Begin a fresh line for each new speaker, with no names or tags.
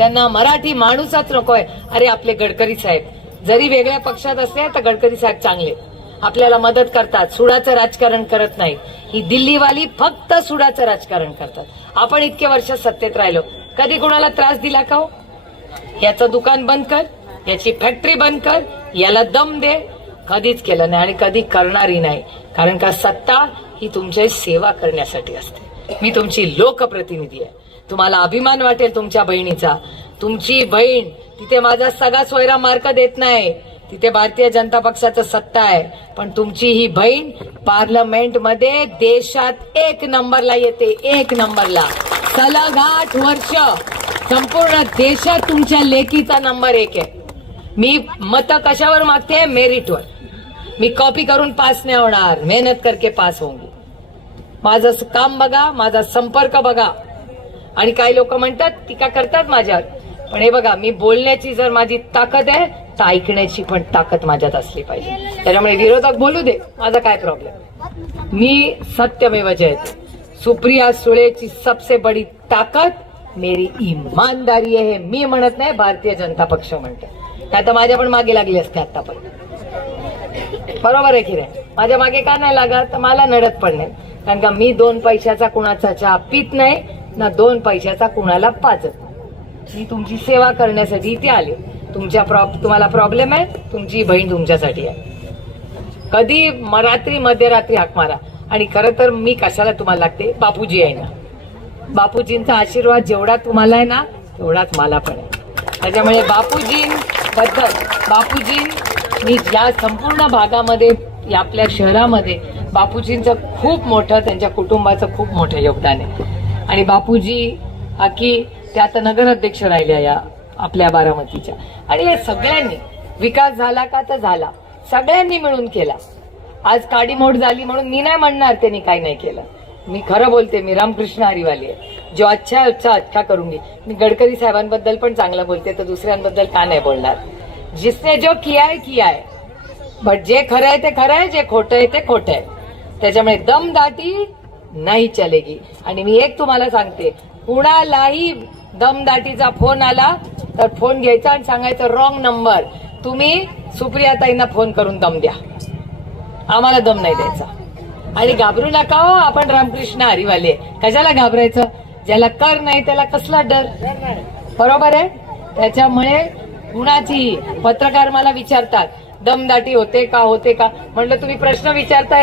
त्यांना मराठी माणूसच नकोय. अरे आपले गडकरी साहेब जरी वेगळ्या पक्षात असले तर गडकरी साहेब चांगले. आपल्याला मदत करतात सुडाचं राजकारण करत नाही. ही दिल्लीवाली फक्त सुडाचं राजकारण करतात. आपण इतके वर्ष सत्तेत राहिलो. कधी कोणाला त्रास दिला का हो? याचं दुकान बंद कर याची फॅक्टरी बंद कर याला दम दे. कधीच केलं नाही आणि कधी करणारही नाही. कारण का सत्ता ही तुमची सेवा करण्यासाठी असते. मी तुमची लोकप्रतिनिधी आहे. तुम्हाला अभिमान वाटेल तुमच्या बहिणीचा. तुमची बहीण तिथे माझा सगळा सोयरा मार्क देत नाही. तिथे भारतीय जनता पक्षाचं सत्ता आहे. पण तुमची ही बहीण पार्लमेंटमध्ये देशात एक नंबरला येते एक नंबरला. सलग आठ वर्ष. संपूर्ण देशात तुमच्या लेखीचा नंबर एक आहे. मी मत कशावर मागते? मेरिटवर. मी कॉपी करून पास नाही होणार. मेहनत करके पास होंगी माझं काम बघा माझा संपर्क बघा. आणि काही लोक म्हणतात टीका करतात माझ्यावर. पण हे बघा मी बोलण्याची जर माझी ताकद आहे तर ऐकण्याची पण ताकद माझ्यात असली पाहिजे. त्याच्यामुळे विरोधक बोलू दे माझा काय प्रॉब्लेम मी सत्यमेव जयते सुप्रिया सुळेची सबसे बडी ताकद मेरी इमानदारी आहे हे मी म्हणत नाही भारतीय जनता पक्ष म्हणते. काय तर माझ्या पण मागे लागली असते आतापर्यंत बरोबर आहे की रे माझ्या मागे का नाही लागत? तर मला नडत पण नाही. कारण का मी दोन पैशाचा कुणाचा चहा पित नाही ना दोन पैशाचा कुणाला पाजत नाही. मी तुमची सेवा करण्यासाठी इथे आले. तुमच्या प्रॉब तुम्हाला प्रॉब्लेम आहे तुमची बहीण तुमच्यासाठी आहे. कधी म- रात्री मध्यरात्री हाक मारा. आणि खरं तर मी कशाला तुम्हाला लागते? बापूजी आहे ना. बापूजींचा आशीर्वाद जेवढा तुम्हाला आहे ना तेवढाच मला पण आहे. त्याच्यामुळे बापूजींबद्दल बापूजी मी या संपूर्ण भागामध्ये या आपल्या शहरामध्ये बापूजींचं खूप मोठं त्यांच्या कुटुंबाचं खूप मोठं योगदान आहे. आणि बापूजी हा की त्या आता नगराध्यक्ष राहिल्या या आपल्या बारामतीच्या. आणि या सगळ्यांनी विकास झाला का तर झाला. सगळ्यांनी मिळून केला. आज काडीमोड झाली म्हणून मी नाही म्हणणार त्यांनी काही नाही केलं. मी खरं बोलते मी रामकृष्ण हरिवाली आहे. जो अच्छा आहे अच्छा अच्छा घे. मी गडकरी साहेबांबद्दल पण चांगलं बोलते तर दुसऱ्यांबद्दल का नाही बोलणार? जिसने जो किया है किया है बट जे खरं आहे ते खरं आहे जे खोटं आहे ते खोटं आहे. त्याच्यामुळे दमदाटी नाही चलेगी. आणि मी एक तुम्हाला सांगते कुणालाही दमदाटीचा फोन आला तर फोन घ्यायचा आणि सांगायचं रॉंग नंबर तुम्ही सुप्रियाताईंना फोन करून दम द्या. आम्हाला दम नाही द्यायचा. आणि घाबरू नका हो आपण रामकृष्ण हरिवाले. कशाला घाबरायचं? ज्याला कर नाही त्याला कसला डर? बरोबर आहे? त्याच्यामुळे कुणाची पत्रकार मला विचारतात दमदाटी होते का होते का? म्हणलं तुम्ही प्रश्न विचारताय.